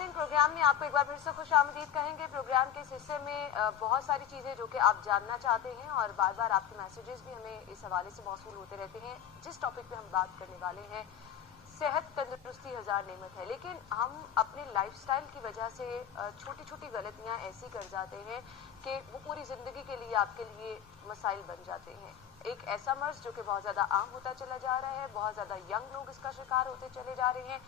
नाज़रीन, प्रोग्राम में आपको एक बार फिर से खुश आमदीद कहेंगे। प्रोग्राम के इस हिस्से में बहुत सारी चीज़ें जो कि आप जानना चाहते हैं और बार बार आपके मैसेजेस भी हमें इस हवाले से मौसूल होते रहते हैं। जिस टॉपिक पे हम बात करने वाले हैं, सेहत तंदुरुस्ती हज़ार नेमत है, लेकिन हम अपने लाइफस्टाइल की वजह से छोटी छोटी गलतियां ऐसी कर जाते हैं कि वो पूरी ज़िंदगी के लिए आपके लिए मसाइल बन जाते हैं। एक ऐसा मर्ज जो कि बहुत ज़्यादा आम होता चला जा रहा है, बहुत ज़्यादा यंग लोग इसका शिकार होते चले जा रहे हैं,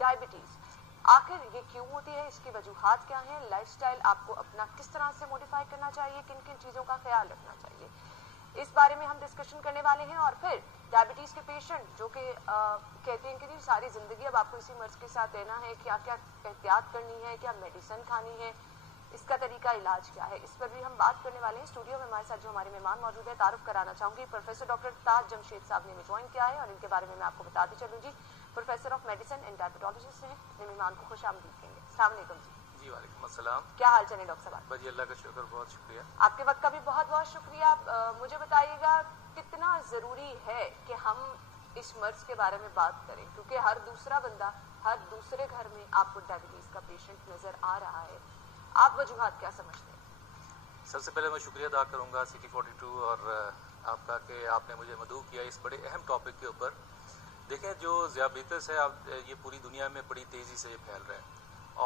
डायबिटीज़। आखिर ये क्यों होती है, इसकी वजूहात क्या हैं, लाइफस्टाइल आपको अपना किस तरह से मॉडिफाई करना चाहिए, किन किन चीज़ों का ख्याल रखना चाहिए, इस बारे में हम डिस्कशन करने वाले हैं। और फिर डायबिटीज़ के पेशेंट जो कि कहते हैं कि जी सारी ज़िंदगी अब आपको इसी मर्ज के साथ रहना है, क्या क्या एहतियात करनी है, क्या मेडिसिन खानी है, इसका तरीका इलाज क्या है, इस पर भी हम बात करने वाले हैं। स्टूडियो में हमारे साथ जो हमारे मेहमान मौजूद है, तारुफ कराना चाहूँगी। प्रोफेसर डॉक्टर ताज जमशेद साहब ने हमें ज्वाइन किया है और इनके बारे में मैं आपको बताती चलूँगी। Professor of medicine and diabetologist हैं, अपने मेहमान को खुश आमदीद कहेंगे। अस्सलाम वालेकुम जी। वालेकुम अस्सलाम। क्या हाल चाल है डॉक्टर साहब? बस अल्लाह का शुक्र, बहुत शुक्रिया। आपके वक्त का भी बहुत बहुत शुक्रिया। मुझे बताइएगा कितना ज़रूरी है कि हम इस मर्ज के बारे में बात करें, क्योंकि हर दूसरा बंदा, हर दूसरे घर में आपको डायबिटीज़ का पेशेंट नज़र आ रहा है। आप वजूहात क्या समझते हैं? सबसे पहले मैं शुक्रिया अदा करूँगा सिटी 42 और आपका कि आपने मुझे मदऊ किया इस बड़े अहम टॉपिक के ऊपर। देखें, जो ज़ियाबीतस है अब ये पूरी दुनिया में बड़ी तेज़ी से ये फैल रहा है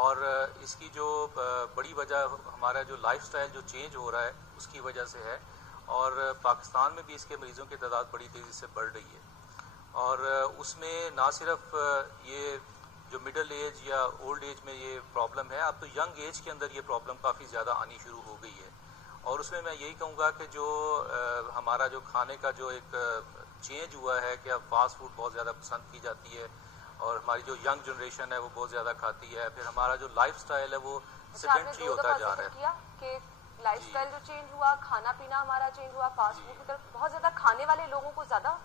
और इसकी जो बड़ी वजह हमारा जो लाइफस्टाइल जो चेंज हो रहा है उसकी वजह से है। और पाकिस्तान में भी इसके मरीज़ों की तादाद बड़ी तेज़ी से बढ़ रही है और उसमें ना सिर्फ ये जो मिडल एज या ओल्ड एज में ये प्रॉब्लम है, अब तो यंग एज के अंदर ये प्रॉब्लम काफ़ी ज़्यादा आनी शुरू हो गई है। और उसमें मैं यही कहूँगा कि जो हमारा जो खाने का जो एक चेंज हुआ है कि अब फास्ट फूड बहुत ज़्यादा पसंद की जाती है और हमारी जो यंग जनरेशन है वो बहुत ज़्यादा खाती है। फिर हमारा जो लाइफस्टाइल है वो सेडेंटरी होता जा रहा है कि लाइफस्टाइल जो चेंज हुआ, खाना पीना हमारा चेंज हुआ, फास्ट फूड की तरफ बहुत ज़्यादा खाने वाले लोगों को ज़्यादा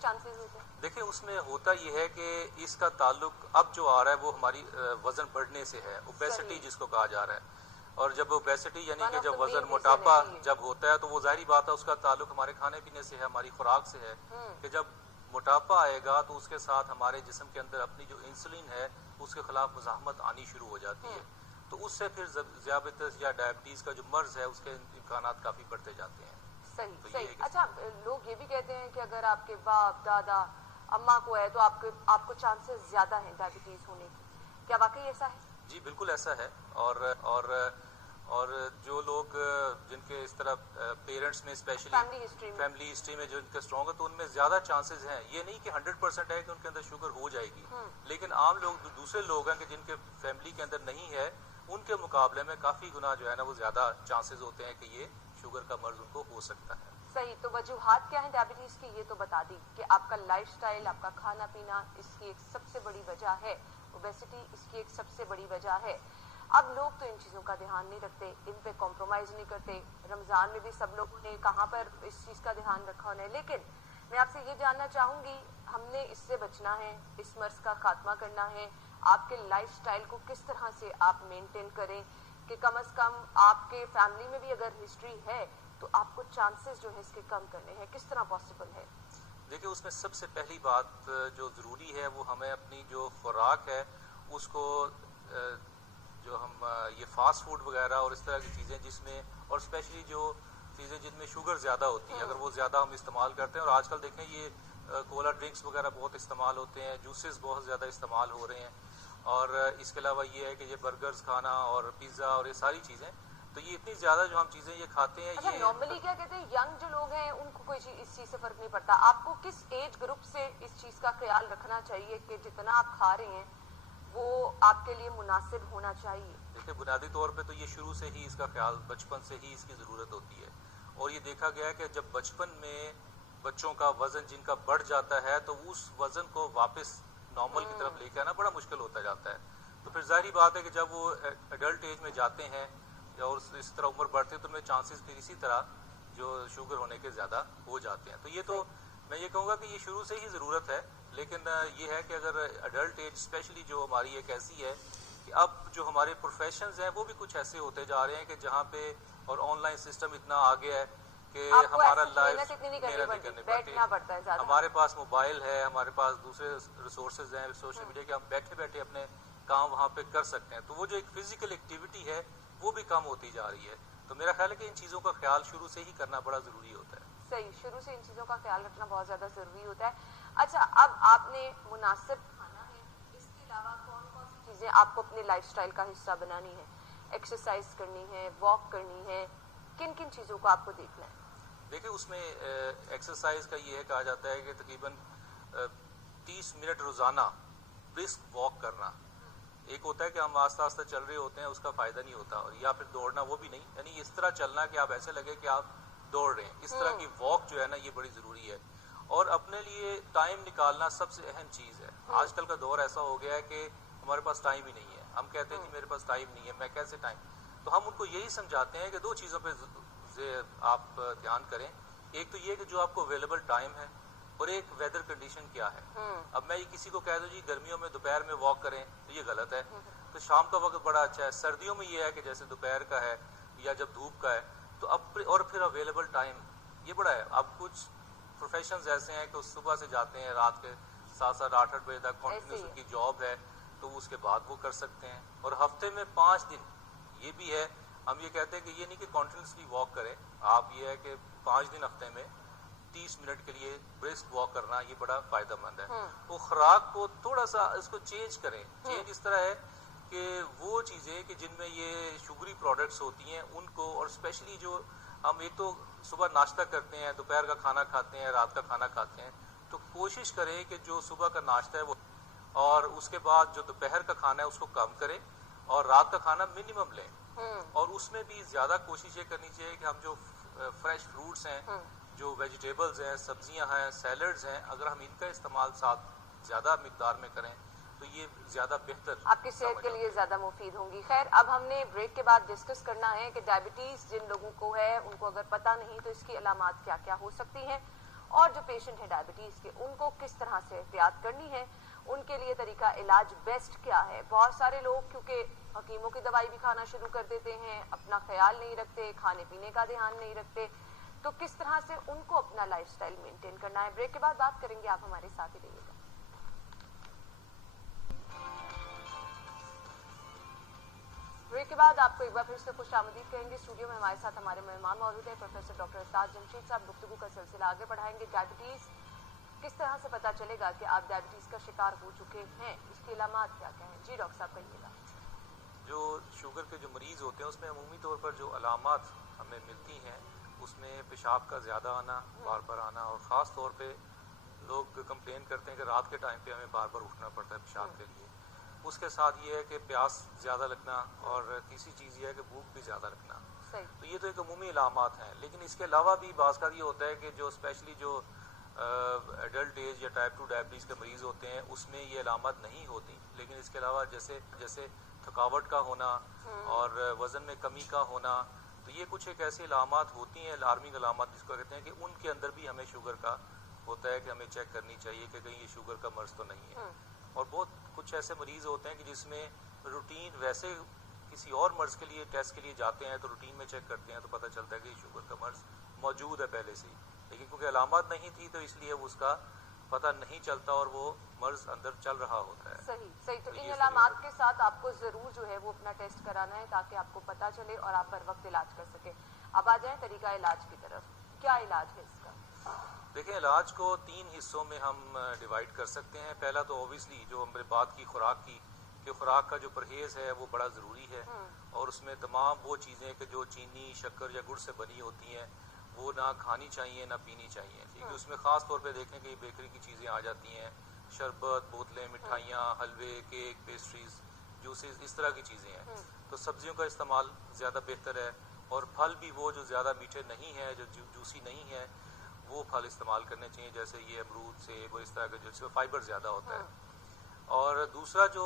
चांसेस होते हैं। देखिए, उसमें होता ये है कि इसका ताल्लुक अब जो आ रहा है वो हमारी वज़न बढ़ने से है, ओबेसिटी जिसको कहा जा रहा है। और जब ओबेसिटी यानी कि जब वज़न मोटापा जब होता है तो वो जाहिर बात है उसका ताल्लुक हमारे खाने पीने से है, हमारी खुराक से है। कि जब मोटापा आएगा तो उसके साथ हमारे जिस्म के अंदर अपनी जो इंसुलिन है उसके खिलाफ मुज़ाहमत आनी शुरू हो जाती है, तो उससे फिर ज़ियाबीतस या डायबिटीज़ का जो मर्ज है उसके इम्कानात काफ़ी बढ़ते जाते हैं। सही तो सही। अच्छा, लोग ये भी कहते हैं कि अगर आपके बाप दादा अम्मा को है तो आपको चांसेस ज़्यादा हैं डायबिटीज़ होने की, क्या वाकई ऐसा है? जी बिल्कुल ऐसा है। और जो लोग जिनके इस तरह पेरेंट्स में स्पेशली फैमिली हिस्ट्री में जो इनका स्ट्रॉन्ग है तो उनमें ज़्यादा चांसेस हैं। ये नहीं कि 100% है कि उनके अंदर शुगर हो जाएगी, लेकिन आम लोग दूसरे लोग हैं कि जिनके फैमिली के अंदर नहीं है, उनके मुकाबले में काफ़ी गुना जो है ना वो ज़्यादा चांसेस होते हैं कि ये शुगर का मर्ज उनको हो सकता है। सही। तो वजूहात क्या है डायबिटीज़ की, ये तो बता दी कि आपका लाइफस्टाइल, आपका खाना पीना इसकी एक सबसे बड़ी वजह है, ओबेसिटी इसकी एक सबसे बड़ी वजह है। अब लोग तो इन चीज़ों का ध्यान नहीं रखते, इन पे कॉम्प्रोमाइज़ नहीं करते। रमज़ान में भी सब लोगों ने कहाँ पर इस चीज़ का ध्यान रखा होना है। लेकिन मैं आपसे ये जानना चाहूँगी, हमने इससे बचना है, इस मर्ज का खात्मा करना है, आपके लाइफस्टाइल को किस तरह से आप मेंटेन करें कि कम से कम आपके फैमिली में भी अगर हिस्ट्री है तो आपको चांसेस जो है इसके कम करने हैं, किस तरह पॉसिबल है? देखिए, उसमें सबसे पहली बात जो ज़रूरी है वो हमें अपनी जो खुराक है उसको जो हम ये फास्ट फूड वगैरह और इस तरह की चीज़ें जिसमें और स्पेशली जो चीज़ें जिनमें शुगर ज़्यादा होती है, अगर वो ज़्यादा हम इस्तेमाल करते हैं, और आजकल देखें ये कोला ड्रिंक्स वगैरह बहुत इस्तेमाल होते हैं, जूसेस बहुत ज़्यादा इस्तेमाल हो रहे हैं, और इसके अलावा ये है कि ये बर्गर्स खाना और पिज़्ज़ा और ये सारी चीज़ें, तो ये इतनी ज़्यादा जो हम चीज़ें ये खाते हैं। अच्छा, नॉर्मली क्या कहते हैं, यंग जो लोग हैं उनको कोई इस चीज़ से फ़र्क नहीं पड़ता। आपको किस एज ग्रुप से इस चीज़ का ख्याल रखना चाहिए कि जितना आप खा रहे हैं वो आपके लिए मुनासिब होना चाहिए? देखिए, बुनियादी तौर पे तो ये शुरू से ही इसका ख्याल, बचपन से ही इसकी ज़रूरत होती है। और ये देखा गया है कि जब बचपन में बच्चों का वज़न जिनका बढ़ जाता है तो उस वज़न को वापस नॉर्मल की तरफ लेके आना बड़ा मुश्किल होता जाता है। तो फिर जाहिर बात है कि जब वो एडल्ट एज में जाते हैं और इस तरह उम्र बढ़ती है तो उनमें चांसेस फिर इसी तरह जो शुगर होने के ज़्यादा हो जाते हैं। तो ये तो मैं ये कहूँगा कि ये शुरू से ही ज़रूरत है, लेकिन ये है कि अगर एडल्ट एज स्पेशली जो हमारी एक ऐसी है कि अब जो हमारे प्रोफेशंस हैं वो भी कुछ ऐसे होते जा रहे हैं कि जहाँ पे और ऑनलाइन सिस्टम इतना आ गया है कि हमारा लाइफ मेहनत करनी पड़ती है, हमारे पास मोबाइल है, हमारे पास दूसरे रिसोर्सेज हैं सोशल मीडिया के, हम बैठे बैठे अपने کام وہاں پہ کر سکتے ہیں. تو وہ جو ایک فزیکل ایکٹیویٹی ہے وہ بھی کم ہوتی جا رہی ہے. تو میرا خیال ہے کہ ان چیزوں کا خیال شروع سے ہی کرنا بڑا ضروری ہوتا ہے. صحیح, شروع سے ان چیزوں کا خیال رکھنا بہت زیادہ ضروری ہوتا ہے. اچھا, اب آپ نے مناسب کھانا ہے, اس کے علاوہ کون کون سی چیزیں آپ کو اپنے لائف سٹائل کا حصہ بنانی ہے؟ ایکسرسائز کرنی ہے, واک کرنی ہے, کن کن چیزوں کو آپ کو دیکھنا ہے؟ دیکھیں اس میں ایکسرسائز کا یہ کہا جاتا ہے کہ تقریباً 30 منٹ روزانہ برسک واک کرنا. ایک ہوتا ہے کہ ہم آہستہ آہستہ چل رہے ہوتے ہیں, اس کا فائدہ نہیں ہوتا, اور یا پھر دوڑنا وہ بھی نہیں, یعنی اس طرح چلنا کہ آپ ایسے لگے کہ آپ دوڑ رہے ہیں. اس طرح کی واک جو ہے نا یہ بڑی ضروری ہے. اور اپنے لیے ٹائم نکالنا سب سے اہم چیز ہے. آج کل کا دور ایسا ہو گیا ہے کہ ہمارے پاس ٹائم ہی نہیں ہے. ہم کہتے ہیں کہ میرے پاس ٹائم نہیں ہے, میں کیسے ٹائم. تو ہم ان کو یہی سمجھاتے ہیں کہ دو چیزوں پہ آپ دھیان کریں. ایک تو یہ کہ جو آپ کو اویلیبل ٹائم ہے, اور ایک ویدر کنڈیشن کیا ہے. اب میں یہ کسی کو کہہ دوں جی گرمیوں میں دوپہر میں واک کریں تو یہ غلط ہے. تو شام کا وقت بڑا اچھا ہے. سردیوں میں یہ ہے کہ جیسے دوپہر کا ہے یا جب دھوپ کا ہے تو اب, اور پھر اویلیبل ٹائم یہ بڑا ہے. اب کچھ پروفیشنز ایسے ہیں کہ صبح سے جاتے ہیں رات کے 7-8 بجے تک کنٹینیوس ان کی جاب ہے, تو اس کے بعد وہ کر سکتے ہیں. اور ہفتے میں 5 دن یہ بھی ہے. ہم یہ کہتے ہیں کہ یہ نہیں کہ کنٹینیوسلی واک کریں آپ, یہ ہے کہ 5 دن ہفتے میں 30 منٹ کے لیے برسک واک کرنا یہ بڑا فائدہ مند ہے. تو خوراک کو تھوڑا سا اس کو چینج کریں. چینج اس طرح ہے کہ وہ چیزیں کہ جن میں یہ شوگری پروڈکٹس ہوتی ہیں ان کو, اور اسپیشلی جو ہم ایک تو صبح ناشتہ کرتے ہیں, دوپہر کا کھانا کھاتے ہیں, رات کا کھانا کھاتے ہیں, تو کوشش کریں کہ جو صبح کا ناشتہ ہے وہ, اور اس کے بعد جو دوپہر کا کھانا ہے اس کو کم کریں, اور رات کا کھانا منیمم لیں. اور اس میں بھی زیادہ کوشش یہ کرنی چاہیے کہ ہم جو فریش فروٹس ہیں, جو ویجیٹیبلز ہیں, سبزیاں ہیں, سیلڈز ہیں, اگر ہم ان کا استعمال ساتھ زیادہ مقدار میں کریں تو یہ زیادہ بہتر آپ کی صحت کے لیے زیادہ مفید ہوں گی. خیر, اب ہم نے بریک کے بعد ڈسکس کرنا ہے کہ ڈائبٹیز جن لوگوں کو ہے ان کو اگر پتہ نہیں تو اس کی علامات کیا کیا ہو سکتی ہیں, اور جو پیشنٹ ہیں ڈائبٹیز کے ان کو کس طرح سے احتیاط کرنی ہے, ان کے لیے طریقہ علاج بیسٹ کیا ہے. بہت سارے لوگ کیونکہ حکیموں کی دوائی بھی کھانا شروع کر دیتے ہیں, اپنا خیال نہیں رکھتے, کھانے پینے کا دھیان نہیں رکھتے, تو کس طرح سے ان کو اپنا لائف سٹائل مینٹین کرنا ہے. بریک کے بعد بات کریں گے, آپ ہمارے ساتھ ہی رہیے گا. بریک کے بعد آپ کو ایک بار پھر سے خوش آمدید کہیں گے. اسٹوڈیو میں ہمارے ساتھ ہمارے مہمان موجود ہیں پروفیسر ڈاکٹر استاد جمشید صاحب. گفتگو کا سلسلہ آگے بڑھائیں گے. ڈائبٹیز کس طرح سے پتہ چلے گا کہ آپ ڈائبٹیز کا شکار ہو چکے ہیں, اس کی علامات کیا کیا ہیں؟ جی ڈاکٹر صاحب کہیے گا. جو شوگر کے جو مریض ہوتے ہیں اس میں عمومی طور پر جو علامات ہمیں ملتی ہیں اس میں پیشاب کا زیادہ آنا, بار بار آنا, اور خاص طور پہ لوگ کمپلین کرتے ہیں کہ رات کے ٹائم پہ ہمیں بار بار اٹھنا پڑتا ہے پیشاب کے لیے. اس کے ساتھ یہ ہے کہ پیاس زیادہ لگنا, اور تیسری چیز یہ ہے کہ بھوک بھی زیادہ لگنا. تو یہ تو ایک عمومی علامات ہیں. لیکن اس کے علاوہ بھی بعض کا یہ ہوتا ہے کہ جو اسپیشلی جو ایڈلٹ ایج یا ٹائپ 2 ڈائبٹیز کے مریض ہوتے ہیں اس میں یہ علامات نہیں ہوتی. لیکن اس کے علاوہ جیسے تھکاوٹ کا ہونا اور وزن میں کمی کا ہونا, تو یہ کچھ ایک ایسی علامات ہوتی ہیں, الارمنگ علامات جس کو کہتے ہیں, کہ ان کے اندر بھی ہمیں شوگر کا ہوتا ہے کہ ہمیں چیک کرنی چاہیے کہ کہیں یہ شوگر کا مرض تو نہیں ہے. اور بہت کچھ ایسے مریض ہوتے ہیں کہ جس میں روٹین ویسے کسی اور مرض کے لیے ٹیسٹ کے لیے جاتے ہیں تو روٹین میں چیک کرتے ہیں تو پتہ چلتا ہے کہ یہ شوگر کا مرض موجود ہے پہلے سے ہی, لیکن کیونکہ علامات نہیں تھی تو اس لیے اس کا پتہ نہیں چلتا اور وہ مرض اندر چل رہا ہوتا ہے. صحیح. تو ان علامات کے ساتھ آپ کو ضرور جو ہے وہ اپنا ٹیسٹ کرانا ہے تاکہ آپ کو پتہ چلے اور آپ پر وقت علاج کر سکیں. اب آ جائیں طریقہ علاج کی طرف. کیا علاج ہے اس کا؟ دیکھیں, علاج کو 3 حصوں میں ہم ڈیوائڈ کر سکتے ہیں. پہلا تو اوبیسلی جو ہم نے بات کی خوراک کی, کہ خوراک کا جو پرہیز ہے وہ بڑا ضروری ہے, اور اس میں تمام وہ چیزیں کہ جو چینی, شکر یا گڑ سے بنی ہوتی ہیں وہ نہ کھانی چاہیے نہ پینی چاہیے. ٹھیک ہے, اس میں خاص طور پہ دیکھیں کہ یہ بیکری کی چیزیں آ جاتی ہیں, شربت, بوتلیں, مٹھائیاں, حلوے, کیک, پیسٹریز, جوسز, اس طرح کی چیزیں ہیں. تو سبزیوں کا استعمال زیادہ بہتر ہے, اور پھل بھی وہ جو زیادہ میٹھے نہیں ہیں, جو جوسی نہیں ہیں, وہ پھل استعمال کرنے چاہیے, جیسے یہ امرود, سیب, اور اس طرح کے جس میں فائبر زیادہ ہوتا ہے. اور دوسرا جو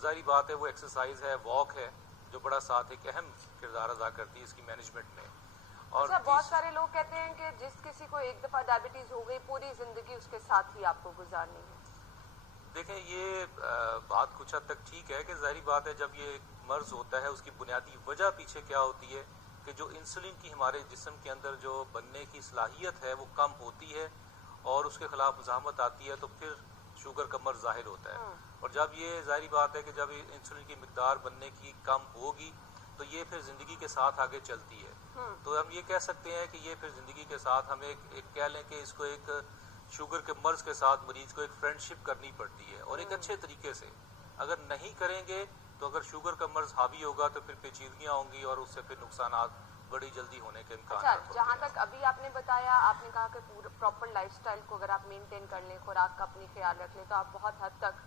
ظاہری بات ہے وہ ایکسرسائز ہے, واک ہے, جو بڑا ساتھ ایک اہم کردار ادا کرتی ہے اس کی مینجمنٹ میں. اور بہت سارے لوگ کہتے ہیں کہ جس کسی کو ایک دفعہ ڈائبٹیز ہو گئی پوری زندگی اس کے ساتھ ہی آپ کو گزارنی ہے. دیکھیں, یہ بات کچھ حد تک ٹھیک ہے کہ ظاہری بات ہے جب یہ مرض ہوتا ہے اس کی بنیادی وجہ پیچھے کیا ہوتی ہے کہ جو انسولین کی ہمارے جسم کے اندر جو بننے کی صلاحیت ہے وہ کم ہوتی ہے اور اس کے خلاف مزاحمت آتی ہے, تو پھر शुगर का मर्ज ज़ाहिर होता है। और जब ये ज़ाहिर बात है कि जब इंसुलिन की मिकदार बनने की कम होगी तो ये फिर ज़िंदगी के साथ आगे चलती है। तो हम ये कह सकते हैं कि ये फिर ज़िंदगी के साथ हमें एक कह लें कि इसको एक शुगर के मर्ज के साथ मरीज को एक फ्रेंडशिप करनी पड़ती है, और एक अच्छे तरीके से। अगर नहीं करेंगे तो अगर शुगर का मर्ज हावी होगा तो फिर पेचीदगियाँ होंगी और उससे फिर नुकसानात बड़ी जल्दी होने के इम्कान। अच्छा, जहाँ तक अभी आपने बताया, आपने कहा कि पूरा प्रॉपर लाइफस्टाइल को अगर आप मेंटेन कर लें, खुराक का अपनी ख्याल रख लें, तो आप बहुत हद तक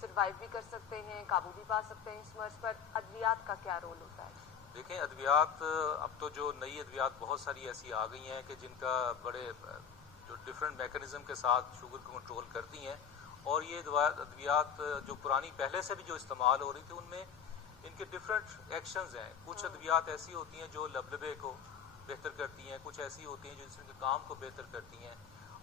सर्वाइव भी कर सकते हैं, काबू भी पा सकते हैं इस मर्ज पर। अद्वियात का क्या रोल होता है? देखें, अद्वियात अब तो जो नई अद्वियात बहुत सारी ऐसी आ गई हैं कि जिनका बड़े जो डिफरेंट मैकेनिज्म के साथ शुगर को कंट्रोल करती हैं, और ये अद्वियात जो पुरानी पहले से भी जो इस्तेमाल हो रही थी उनमें इनके डिफरेंट एक्शंस हैं। कुछ अद्वियात ऐसी होती हैं जो लबलबे को बेहतर करती हैं, कुछ ऐसी होती हैं जो जिसम के काम को बेहतर करती हैं,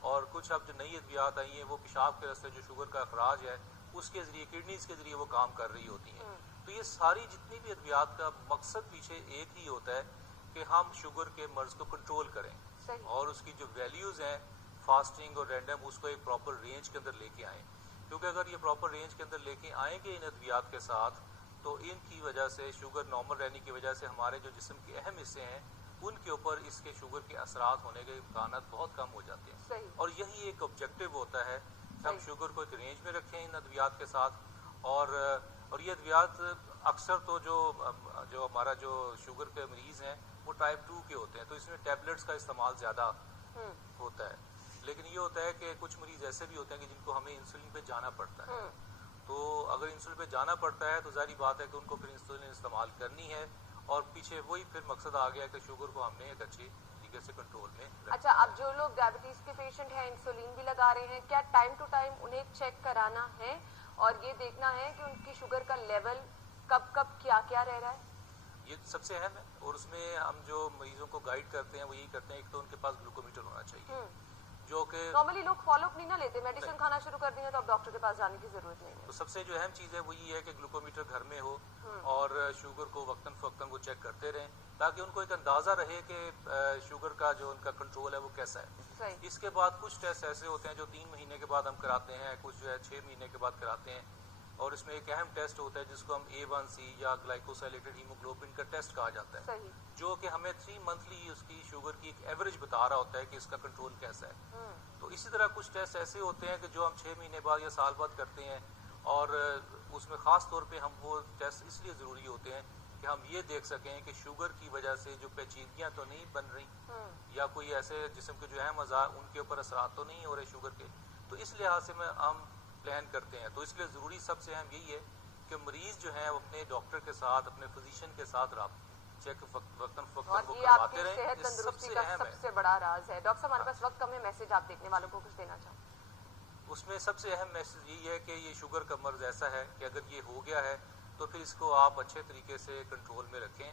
और कुछ अब जो नई अद्वियात आई हैं वो पेशाब के रास्ते जो शुगर का अखराज है उसके ज़रिए, किडनीज के ज़रिए वो काम कर रही होती हैं। तो ये सारी जितनी भी अद्वियात का मकसद पीछे एक ही होता है कि हम शुगर के मर्ज को कंट्रोल करें और उसकी जो वैल्यूज़ हैं फास्टिंग और रैंडम उसको एक प्रॉपर रेंज के अंदर लेके आएँ। क्योंकि अगर ये प्रॉपर रेंज के अंदर लेके आएंगे इन अद्वियात के साथ, तो इनकी वजह से शुगर नॉर्मल रहने की वजह से हमारे जो जिस्म के अहम हिस्से हैं उनके ऊपर इसके शुगर के असरात होने के इम्कान बहुत कम हो जाते हैं। और यही एक ऑब्जेक्टिव होता है कि हम शुगर को एक रेंज में रखें इन अद्वियात के साथ। और ये अद्वियात अक्सर तो जो हमारा जो शुगर के मरीज़ हैं वो टाइप 2 के होते हैं, तो इसमें टैबलेट्स का इस्तेमाल ज़्यादा होता है। लेकिन ये होता है कि कुछ मरीज़ ऐसे भी होते हैं कि जिनको हमें इंसुलिन पे जाना पड़ता है। तो अगर इंसुलिन पे जाना पड़ता है तो जारी बात है कि उनको फिर इंसुलिन इस्तेमाल करनी है, और पीछे वही फिर मकसद आ गया कि शुगर को हमने एक अच्छी तरीके से कंट्रोल में रखना। अच्छा, अब जो लोग डायबिटीज के पेशेंट हैं, इंसुलिन भी लगा रहे हैं, क्या टाइम टू टाइम उन्हें चेक कराना है और ये देखना है कि उनकी शुगर का लेवल कब कब क्या क्या रह रहा है? ये सबसे अहम है, और उसमें हम जो मरीजों को गाइड करते हैं वो यही करते हैं, एक तो उनके पास ग्लूकोमीटर होना चाहिए, जो कि नॉर्मली लोग फॉलो नहीं ना लेते, मेडिसिन खाना शुरू कर दिया तो अब डॉक्टर के पास जाने की जरूरत नहीं है। तो सबसे जो अहम चीज़ है वो ये है कि ग्लूकोमीटर घर में हो और शुगर को वक्तन फवक्तन वो चेक करते रहें, ताकि उनको एक अंदाज़ा रहे कि शुगर का जो उनका कंट्रोल है वो कैसा है। इसके बाद कुछ टेस्ट ऐसे होते हैं जो 3 महीने के बाद हम कराते हैं, कुछ जो है 6 महीने के बाद कराते हैं, और इसमें एक अहम टेस्ट होता है जिसको हम A1C या ग्लाइकोसाइलेटेड हीमोग्लोबिन का टेस्ट कहा जाता है, जो कि हमें 3 मंथली उसकी शुगर की एक एवरेज बता रहा होता है कि इसका कंट्रोल कैसा है। तो इसी तरह कुछ टेस्ट ऐसे होते हैं कि जो हम 6 महीने बाद या साल बाद करते हैं, और उसमें ख़ास तौर पे हम वो टेस्ट इसलिए ज़रूरी होते हैं कि हम ये देख सकें कि शुगर की वजह से जो पेचीदगियाँ तो नहीं बन रही, या कोई ऐसे जिस्म के जो अहम अज़ा उनके ऊपर असरात तो नहीं हो रहे शुगर के। तो इस लिहाज से हम प्लान करते हैं। तो इसलिए ज़रूरी सबसे अहम यही है कि मरीज़ जो है वो अपने डॉक्टर के साथ, अपने फिजिशियन के साथ चेक वक्तन फवक्तन वो करवाते रहें। सेहत तंदुरुस्ती का सबसे बड़ा राज है। डॉक्टर साहब, हमारे पास वक्त कम है, मैसेज आप देखने वालों को कुछ देना चाहो? उसमें सबसे अहम मैसेज यही है कि ये शुगर का मर्ज ऐसा है कि अगर ये हो गया है तो फिर इसको आप अच्छे तरीके से कंट्रोल में रखें,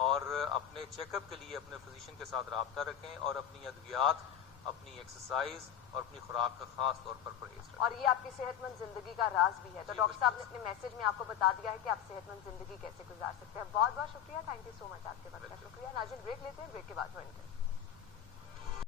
और अपने चेकअप के लिए अपने फिजिशियन के साथ रब्ता रखें, और अपनी अद्वियात, अपनी एक्सरसाइज और अपनी खुराक का खास तौर पर परहेज रखें। और ये आपकी सेहतमंद जिंदगी का राज भी है। तो डॉक्टर साहब ने अपने मैसेज में आपको बता दिया है कि आप सेहतमंद जिंदगी कैसे गुजार सकते हैं। बहुत बहुत शुक्रिया, थैंक यू सो मच आपके वक्त का। शुक्रिया। नाज़रीन, ब्रेक लेते हैं, ब्रेक के बाद ज्वाइन करें।